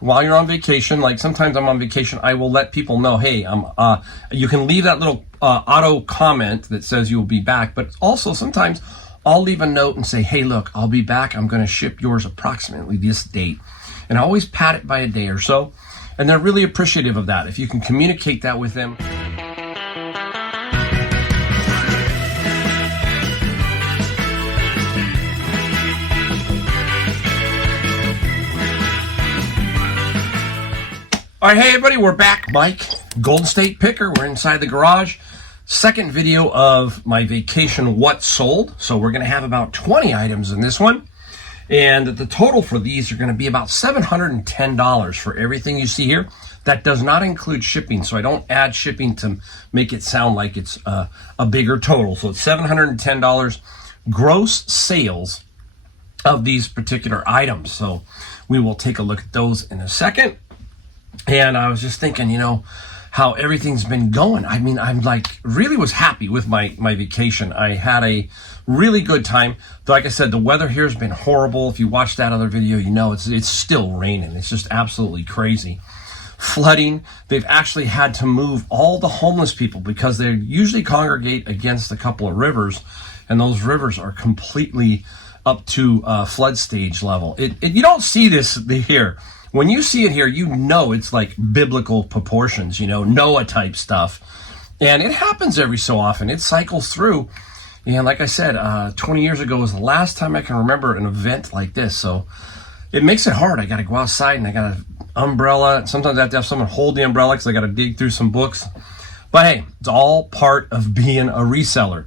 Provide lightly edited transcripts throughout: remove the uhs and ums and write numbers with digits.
while you're on vacation, like sometimes I'm on vacation, I will let people know, hey, you can leave that little auto comment that says you'll be back, but also sometimes I'll leave a note and say, hey, look, I'll be back. I'm going to ship yours approximately this date. And I always pad it by a day or so. And they're really appreciative of that. If you can communicate that with them. All right, hey everybody, we're back. Mike, Golden State Picker. We're inside the garage. Second video of my vacation what sold. So we're going to have about 20 items in this one. And the total for these are going to be about $710 for everything you see here. That does not include shipping, so I don't add shipping to make it sound like it's a bigger total. So it's $710 gross sales of these particular items. So we will take a look at those in a second. And I was just thinking, you know, how everything's been going. I mean, I'm like really was happy with my vacation. I had a really good time. Like I said, the weather here has been horrible. If you watch that other video, you know it's still raining. It's just absolutely crazy. Flooding. They've actually had to move all the homeless people because they usually congregate against a couple of rivers, and those rivers are completely up to flood stage level. You don't see this here. When you see it here, you know it's like biblical proportions, you know, Noah type stuff. And it happens every so often. It cycles through. And like I said, 20 years ago was the last time I can remember an event like this. So it makes it hard. I got to go outside and I got an umbrella. Sometimes I have to have someone hold the umbrella because I got to dig through some books. But hey, it's all part of being a reseller.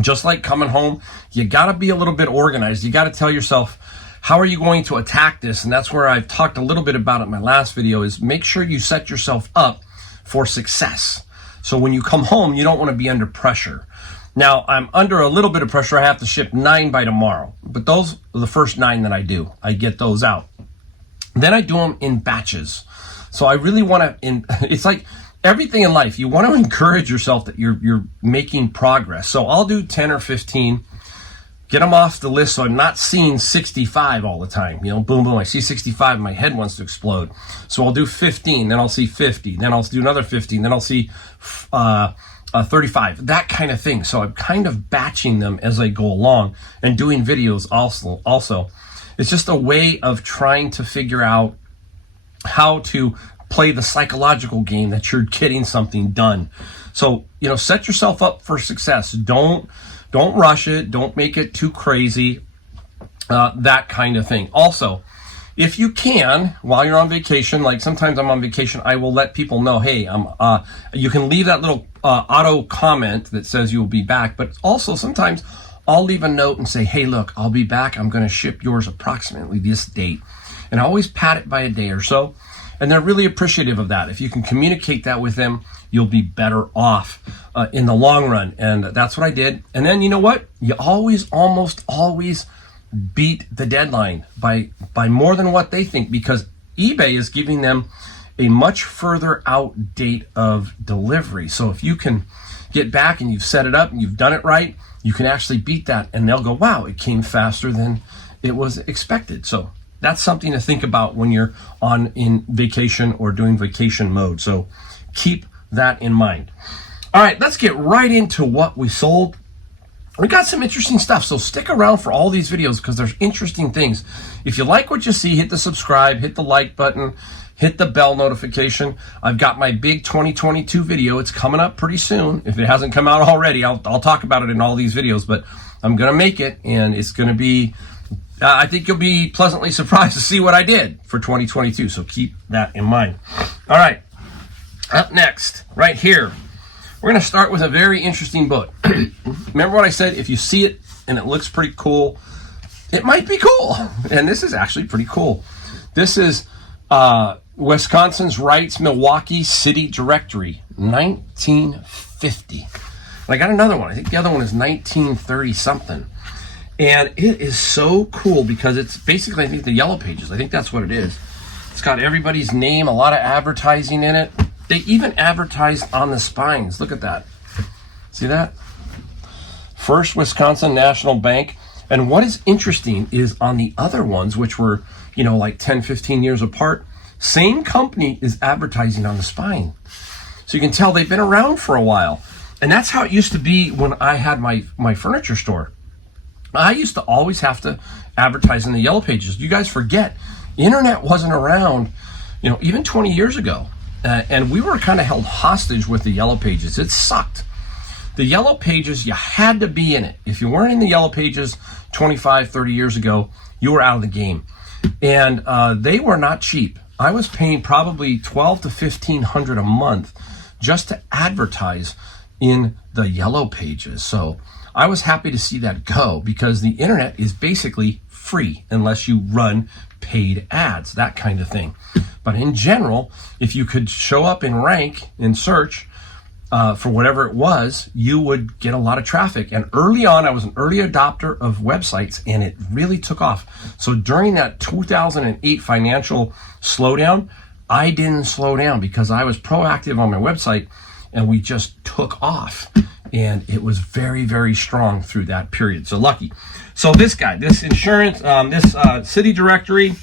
Just like coming home, you got to be a little bit organized. You got to tell yourself, how are you going to attack this? And that's where I've talked a little bit about it in my last video, is make sure you set yourself up for success. So when you come home, you don't want to be under pressure. Now, I'm under a little bit of pressure. I have to ship 9 by tomorrow, but those are the first 9 that I do. I get those out. Then I do them in batches. So I really want to, it's like everything in life, you want to encourage yourself that you're making progress. So I'll do 10 or 15. Get them off the list so I'm not seeing 65 all the time. You know, boom, boom, I see 65 and my head wants to explode. So I'll do 15, then I'll see 50, then I'll do another 15, then I'll see 35, that kind of thing. So I'm kind of batching them as I go along and doing videos also. It's just a way of trying to figure out how to play the psychological game that you're getting something done. So, you know, set yourself up for success. Don't rush it. Don't make it too crazy. That kind of thing. Also, if you can, while you're on vacation, like sometimes I'm on vacation, I will let people know, hey, you can leave that little auto comment that says you'll be back. But also sometimes I'll leave a note and say, hey, look, I'll be back. I'm going to ship yours approximately this date. And I always pad it by a day or so. And they're really appreciative of that. If you can communicate that with them, you'll be better off in the long run. And that's what I did. And then you know what? You almost always beat the deadline by more than what they think, because eBay is giving them a much further out date of delivery. So if you can get back and you've set it up and you've done it right, you can actually beat that. And they'll go, wow, it came faster than it was expected. So that's something to think about when you're in vacation or doing vacation mode. So keep that in mind. All right, let's get right into what we sold. We got some interesting stuff, so stick around for all these videos because there's interesting things. If you like what you see, hit the subscribe, hit the like button, hit the bell notification. I've got my big 2022 video. It's coming up pretty soon. If it hasn't come out already, I'll talk about it in all these videos, but I'm going to make it, and it's going to be, I think you'll be pleasantly surprised to see what I did for 2022, so keep that in mind. All right, up next, right here, we're going to start with a very interesting book. Remember what I said? If you see it and it looks pretty cool, it might be cool. And this is actually pretty cool. This is Wisconsin's Rights Milwaukee City Directory, 1950. And I got another one. I think the other one is 1930 something. And it is so cool because it's basically, I think, the Yellow Pages. I think that's what it is. It's got everybody's name, a lot of advertising in it. They even advertise on the spines. Look at that. See that? First Wisconsin National Bank. And what is interesting is on the other ones, which were, you know, like 10, 15 years apart, Same company is advertising on the spine. So you can tell they've been around for a while. And that's how it used to be when I had my furniture store. I used to always have to advertise in the yellow pages. You guys forget, internet wasn't around, even 20 years ago. And we were kind of held hostage with the yellow pages. It sucked. The yellow pages, you had to be in it. If you weren't in the yellow pages 25, 30 years ago, you were out of the game. And they were not cheap. I was paying probably $1,200 to $1,500 a month just to advertise in the yellow pages. So I was happy to see that go, because the internet is basically free unless you run paid ads, that kind of thing. But in general, if you could show up in rank in search for whatever it was, you would get a lot of traffic. And early on, I was an early adopter of websites, and it really took off. So during that 2008 financial slowdown, I didn't slow down because I was proactive on my website, and we just took off. And it was very, very strong through that period. So lucky. So this guy, this insurance, this city directory,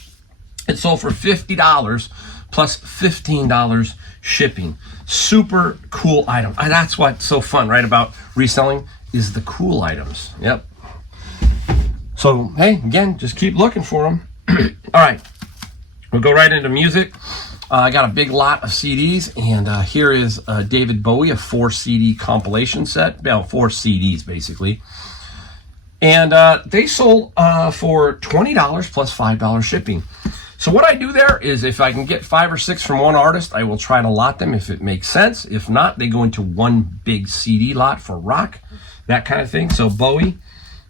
it sold for $50 plus $15 shipping. Super cool item. That's what's so fun, right, about reselling, is the cool items. Yep. So, hey, again, just keep looking for them. All right. We'll go right into music. I got a big lot of CDs, and here is David Bowie, a 4 CD compilation set. Well, 4 CDs, basically. And they sold for $20 plus $5 shipping. So what I do there is, if I can get 5 or 6 from one artist, I will try to lot them if it makes sense. If not, they go into one big CD lot for rock, that kind of thing. So Bowie,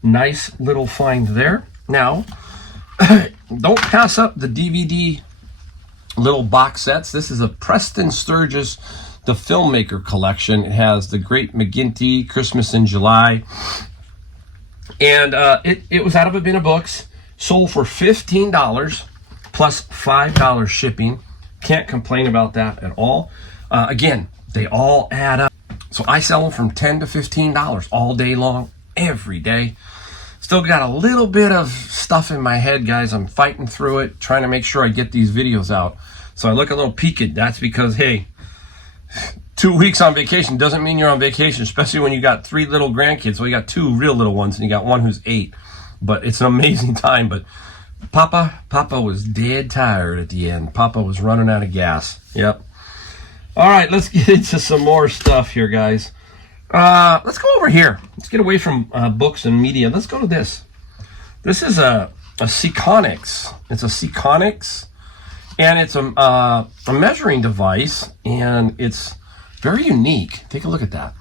nice little find there. Now, don't pass up the DVD little box sets. This is a Preston Sturges, the filmmaker collection. It has The Great McGinty, Christmas in July. And it was out of a bin of books, sold for $15 plus $5 shipping. Can't complain about that at all. Again, they all add up. So I sell them from $10 to $15 all day long, every day. Still got a little bit of stuff in my head, guys. I'm fighting through it, trying to make sure I get these videos out. So I look a little peaked. That's because, hey, 2 weeks on vacation doesn't mean you're on vacation, especially when you got 3 little grandkids. Well, you got 2 real little ones, and you got one who's 8. But it's an amazing time. But Papa was dead tired at the end. Papa was running out of gas. Yep. All right, let's get into some more stuff here, guys. Let's go over here. Let's get away from books and media. Let's go to this. This is a Seconix. It's a Seconix, and it's a measuring device, and it's very unique. Take a look at that.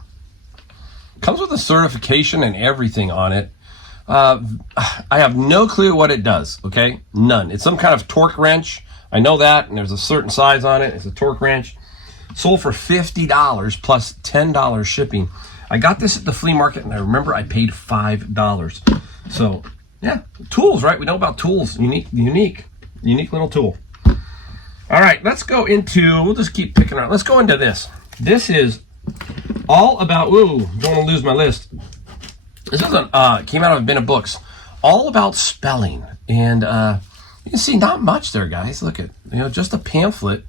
Comes with a certification and everything on it. I have no clue what it does, okay? None. It's some kind of torque wrench. I know that, and there's a certain size on it. It's a torque wrench. Sold for $50 plus $10 shipping. I got this at the flea market, and I remember I paid $5. So, yeah, tools, right? We know about tools. Unique little tool. All right, let's go into, we'll just keep picking around. Let's go into this. This is all about, don't want to lose my list. This is came out of a bin of books, all about spelling. And you can see not much there, guys. Look at, just a pamphlet,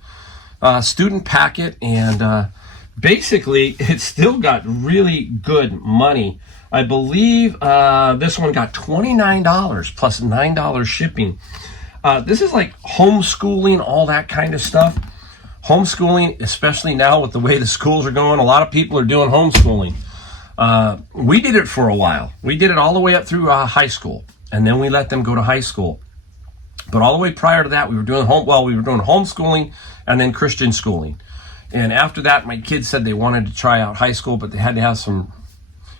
student packet, and basically it's still got really good money. I believe this one got $29 plus $9 shipping. This is like homeschooling, all that kind of stuff. Homeschooling, especially now with the way the schools are going, a lot of people are doing homeschooling. We did it for a while. We did it all the way up through high school, and then we let them go to high school. But all the way prior to that, we were doing homeschooling and then Christian schooling. And after that, my kids said they wanted to try out high school, but they had to have some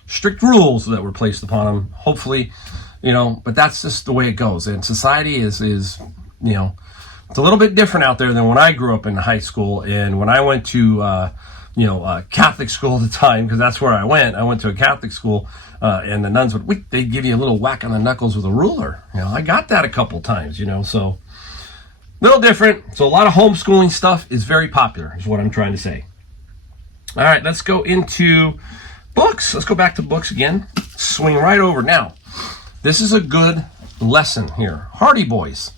strict rules that were placed upon them. Hopefully, but that's just the way it goes. And society is it's a little bit different out there than when I grew up in high school. And when I went to, Catholic school at the time, because that's where I went. I went to a Catholic school, and the nuns they'd give you a little whack on the knuckles with a ruler. I got that a couple times, so a little different. So a lot of homeschooling stuff is very popular, is what I'm trying to say. All right, let's go into books. Let's go back to books again. Swing right over. Now, this is a good lesson here. Hardy Boys.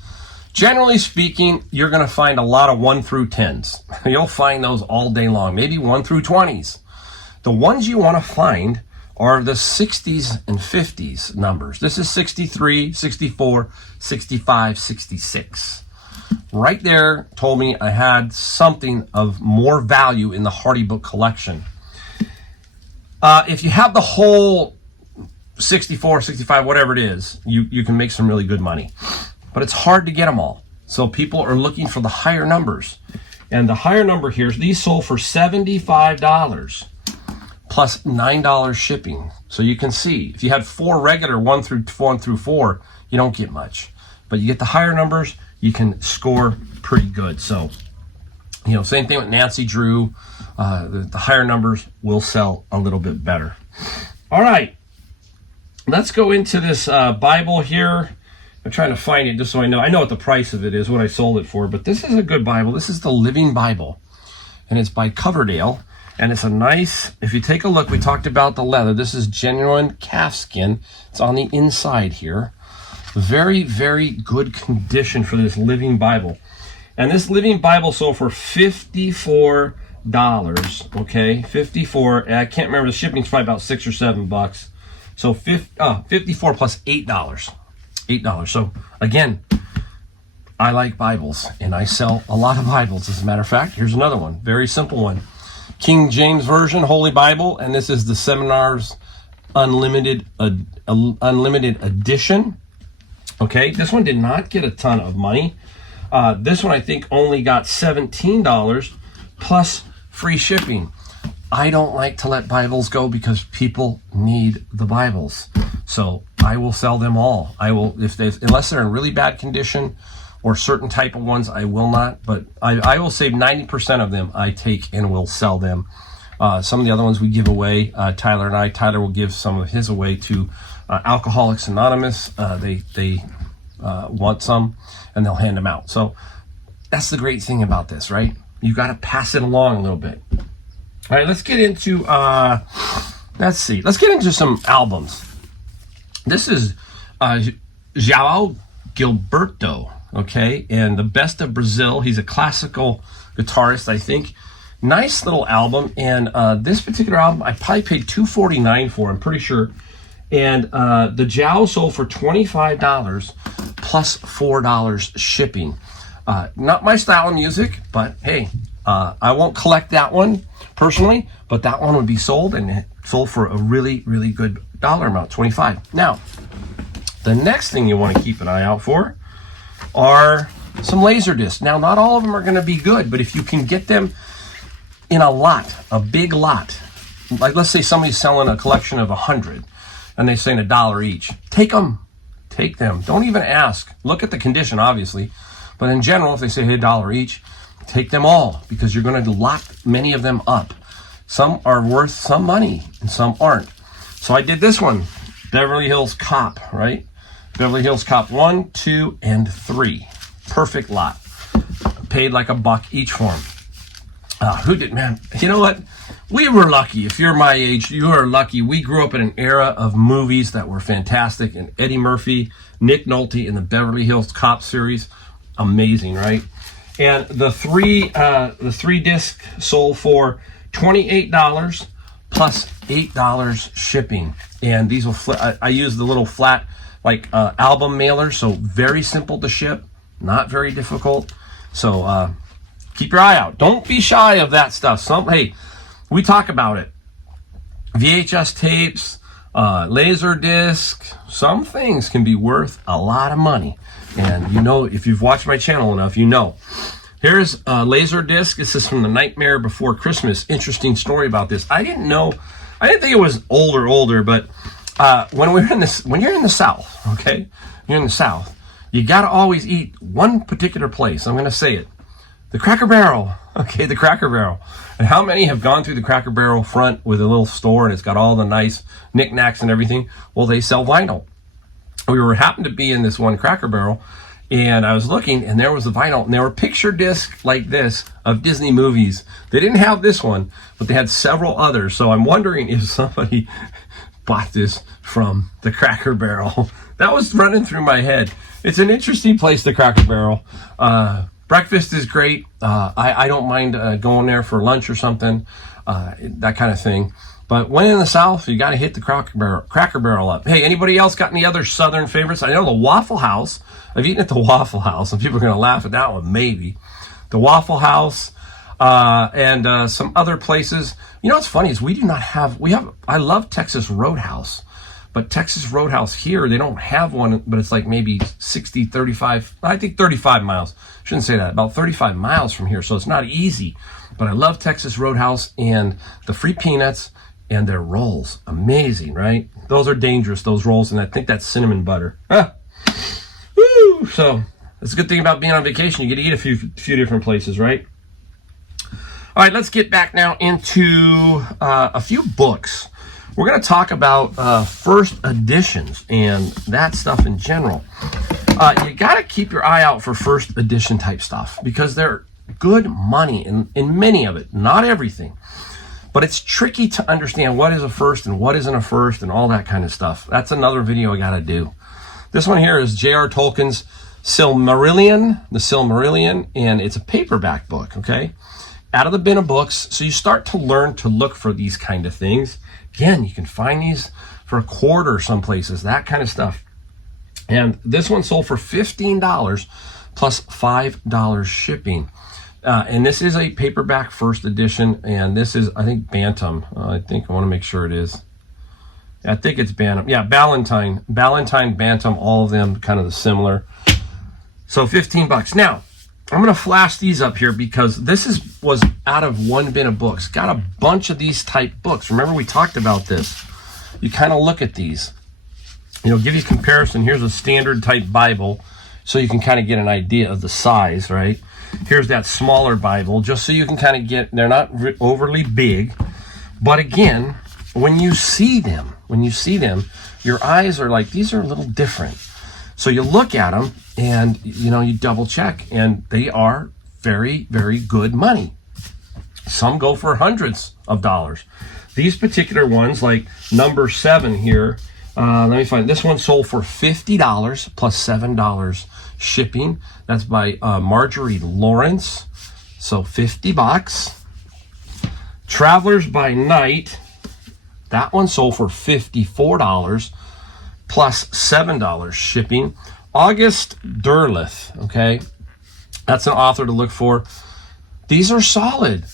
Generally speaking, you're going to find a lot of 1 through 10s. You'll find those all day long, maybe 1 through 20s. The ones you want to find are the 60s and 50s numbers. This is 63, 64, 65, 66. Right there told me I had something of more value in the Hardy Book collection. If you have the whole 64, 65, whatever it is, you can make some really good money. But it's hard to get them all. So people are looking for the higher numbers. And the higher number here, these sold for $75 plus $9 shipping. So you can see, if you had 4 regular 1 through 4, you don't get much. But you get the higher numbers, you can score pretty good. So, you know, same thing with Nancy Drew. The higher numbers will sell a little bit better. All right, let's go into this Bible here. I'm trying to find it just so I know. I know what the price of it is, what I sold it for, but this is a good Bible. This is the Living Bible, and it's by Coverdale, and it's a nice, if you take a look, we talked about the leather. This is genuine calf skin. It's on the inside here. Very, very good condition for this Living Bible. And this Living Bible sold for $54, okay? 54, I can't remember, the shipping's probably about $6 or $7. So 54 plus $8. $8. So again, I like Bibles, and I sell a lot of Bibles. As a matter of fact, here's another one, very simple one. King James Version, Holy Bible, and this is the Seminars Unlimited Edition. Okay, this one did not get a ton of money. This one I think only got $17 plus free shipping. I don't like to let Bibles go because people need the Bibles. So I will sell them all. I will, unless they're in really bad condition or certain type of ones, I will not. But I will save 90% of them I take and will sell them. Some of the other ones we give away, Tyler and I. Tyler will give some of his away to Alcoholics Anonymous. They want some, and they'll hand them out. So that's the great thing about this, right? You got to pass it along a little bit. All right, let's get into, let's get into some albums. This is João Gilberto, okay, and The Best of Brazil. He's a classical guitarist, I think. Nice little album, and this particular album, I probably paid $249 for, I'm pretty sure. And the João sold for $25 plus $4 shipping. Not my style of music, but hey, I won't collect that one personally, but that one would be sold, and it sold for a really, really good dollar amount, $25. Now, the next thing you want to keep an eye out for are some laser discs. Now, not all of them are going to be good, but if you can get them in a lot, a big lot, like let's say somebody's selling a collection of 100, and they're saying $1 each, take them. Don't even ask. Look at the condition, obviously, but in general, if they say, hey, $1 each, take them all, because you're going to lock many of them up. Some are worth some money and some aren't. So I did this one, Beverly Hills Cop, right? Beverly Hills Cop 1, 2, and 3. Perfect lot. Paid like $1 each for them. Who did, man? You know what? We were lucky. If you're my age, you are lucky. We grew up in an era of movies that were fantastic. And Eddie Murphy, Nick Nolte in the Beverly Hills Cop series, amazing, right? And the three disc sold for $28 plus $8 shipping. And these will I use the little flat like album mailer, so very simple to ship, not very difficult. So keep your eye out. Don't be shy of that stuff. Hey, we talk about it. VHS tapes, laser disc, some things can be worth a lot of money. And you know, if you've watched my channel enough, you know. Here's a laser disc. This is from The Nightmare Before Christmas. Interesting story about this. I didn't think it was older, but when you're in the South, okay, you're in the South, you got to always eat one particular place. I'm going to say it. The Cracker Barrel. Okay, the Cracker Barrel. And how many have gone through the Cracker Barrel front with a little store and it's got all the nice knickknacks and everything? Well, they sell vinyl. We happened to be in this one Cracker Barrel, and I was looking, and there was the vinyl, and there were picture discs like this of Disney movies. They didn't have this one, but they had several others. So I'm wondering if somebody bought this from the Cracker Barrel. That was running through my head. It's an interesting place, the Cracker Barrel. Breakfast is great. I don't mind going there for lunch or something, that kind of thing. But when in the South, you got to hit the Cracker Barrel up. Hey, anybody else got any other Southern favorites? I know the Waffle House. I've eaten at the Waffle House, and people are going to laugh at that one, maybe. The Waffle House and some other places. You know what's funny is I love Texas Roadhouse. But Texas Roadhouse here, they don't have one, but it's like maybe 60, 35, I think 35 miles. Shouldn't say that, about 35 miles from here, so it's not easy. But I love Texas Roadhouse and the free peanuts and their rolls. Amazing, right? Those are dangerous, those rolls, and I think that's cinnamon butter. Woo! So that's a good thing about being on vacation. You get to eat a few different places, right? All right, let's get back now into a few books. We're going to talk about first editions and that stuff in general. You got to keep your eye out for first edition type stuff because they're good money in many of it, not everything. But it's tricky to understand what is a first and what isn't a first and all that kind of stuff. That's another video I got to do. This one here is J.R. Tolkien's the Silmarillion, and it's a paperback book, okay? Out of the bin of books, so you start to learn to look for these kind of things. Again, you can find these for $1 some places, that kind of stuff. And this one sold for $15 plus $5 shipping. And this is a paperback first edition, and this is, I think, Bantam. I want to make sure it is. I think it's Bantam. Yeah, Ballantine, Bantam, all of them kind of similar. So $15. Now, I'm going to flash these up here because this was out of one bin of books. Got a bunch of these type books. Remember we talked about this. You kind of look at these. Give you a comparison. Here's a standard type Bible so you can kind of get an idea of the size, right? Here's that smaller Bible just so you can kind of get, they're not overly big. But again, when you see them, your eyes are like, these are a little different. So you look at them and, you double check, and they are very, very good money. Some go for hundreds of dollars. These particular ones, like number 7 here, let me find, this one sold for $50 plus $7 shipping. That's by Marjorie Lawrence. So $50. Travelers by Night, that one sold for $54 plus $7 shipping. August Derleth, okay? That's an author to look for. These are solid.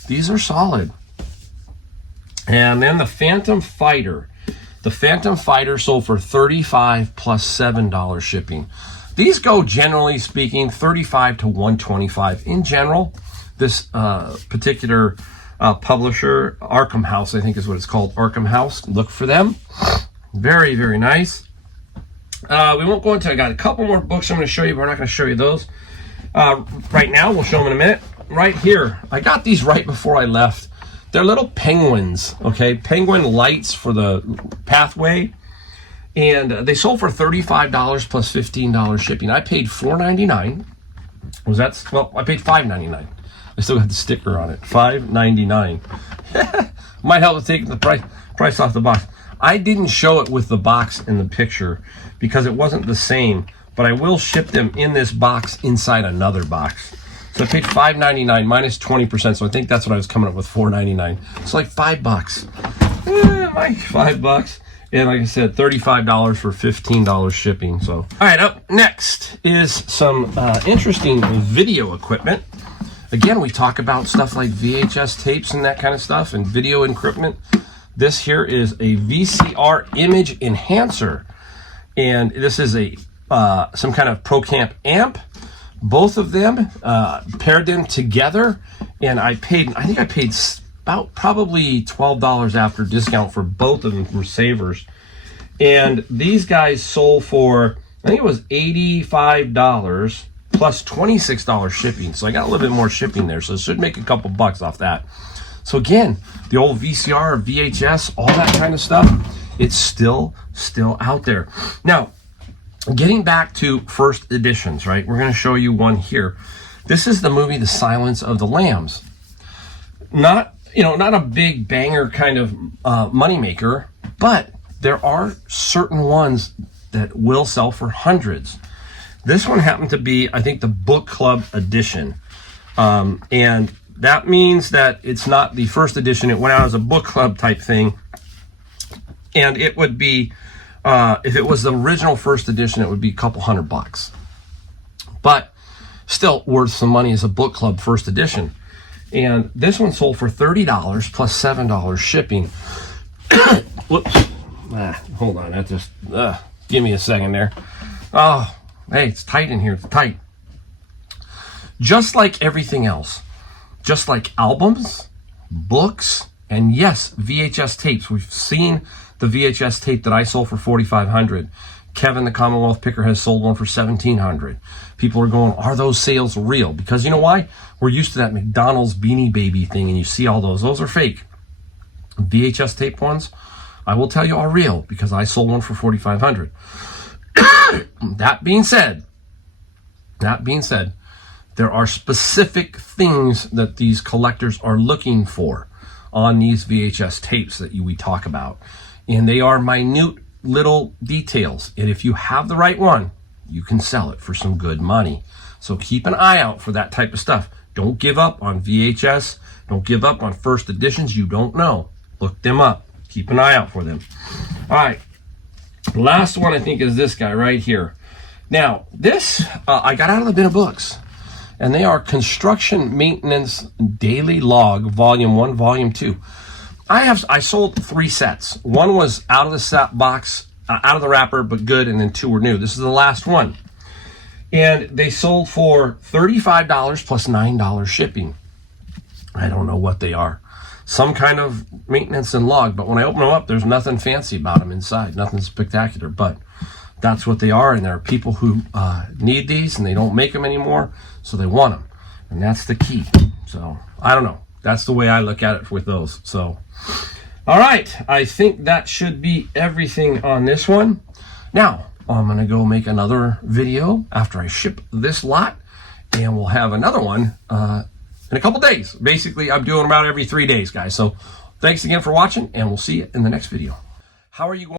And then the Phantom Fighter. The Phantom Fighter sold for $35 plus $7 shipping. These go, generally speaking, $35 to $125 in general. This particular publisher, Arkham House, I think is what it's called, Arkham House. Look for them. Very, very nice. We won't go into, I got a couple more books I'm going to show you, but we're not going to show you those right now. We'll show them in a minute. Right here, I got these right before I left. They're little penguins, okay? Penguin lights for the pathway. And they sold for $35 plus $15 shipping. I paid $4.99. I paid $5.99. I still got the sticker on it. $5.99. Might help to take the price off the box. I didn't show it with the box in the picture because it wasn't the same, but I will ship them in this box inside another box. So I paid $5.99 minus 20%, so I think that's what I was coming up with, $4.99. It's like $5. Like $5. And like I said, $35 for $15 shipping. So, all right, up next is some interesting video equipment. Again, we talk about stuff like VHS tapes and that kind of stuff and video equipment. This here is a VCR image enhancer, and this is a some kind of ProCamp amp. Both of them paired them together, and I think I paid about probably $12 after discount for both of them from Savers. And these guys sold for, I think it was $85 plus $26 shipping. So I got a little bit more shipping there, so it should make a couple bucks off that. So again, the old VCR, VHS, all that kind of stuff, it's still out there. Now, getting back to first editions, right? We're going to show you one here. This is the movie The Silence of the Lambs. Not a big banger kind of moneymaker, but there are certain ones that will sell for hundreds. This one happened to be, I think, the book club edition. And that means that it's not the first edition. It went out as a book club type thing. And it would be, if it was the original first edition, it would be a couple $100. But still worth some money as a book club first edition. And this one sold for $30 plus $7 shipping. Whoops. Hold on. That just, give me a second there. Oh, hey, it's tight in here. It's tight. Just like everything else, just like albums, books, and yes, VHS tapes. We've seen the VHS tape that I sold for $4,500. Kevin, the Commonwealth Picker, has sold one for $1,700. People are going, are those sales real? Because you know why? We're used to that McDonald's Beanie Baby thing, and you see all those. Those are fake. VHS tape ones, I will tell you, are real because I sold one for $4,500. That being said, there are specific things that these collectors are looking for on these VHS tapes that we talk about. And they are minute little details. And if you have the right one, you can sell it for some good money. So keep an eye out for that type of stuff. Don't give up on VHS. Don't give up on first editions. You don't know. Look them up. Keep an eye out for them. All right. Last one, I think, is this guy right here. Now, this, I got out of the bin of books. And they are Construction Maintenance Daily Log, Volume 1, Volume 2. I sold 3 sets. One was out of the set box, out of the wrapper, but good, and then 2 were new. This is the last one. And they sold for $35 plus $9 shipping. I don't know what they are. Some kind of maintenance and log, but when I open them up, there's nothing fancy about them inside, nothing spectacular, but that's what they are. And there are people who need these and they don't make them anymore, so they want them. And that's the key. So I don't know. That's the way I look at it with those. So, all right. I think that should be everything on this one. Now, I'm going to go make another video after I ship this lot, and we'll have another one in a couple days. Basically, I'm doing about every 3 days, guys. So thanks again for watching, and we'll see you in the next video. How are you going?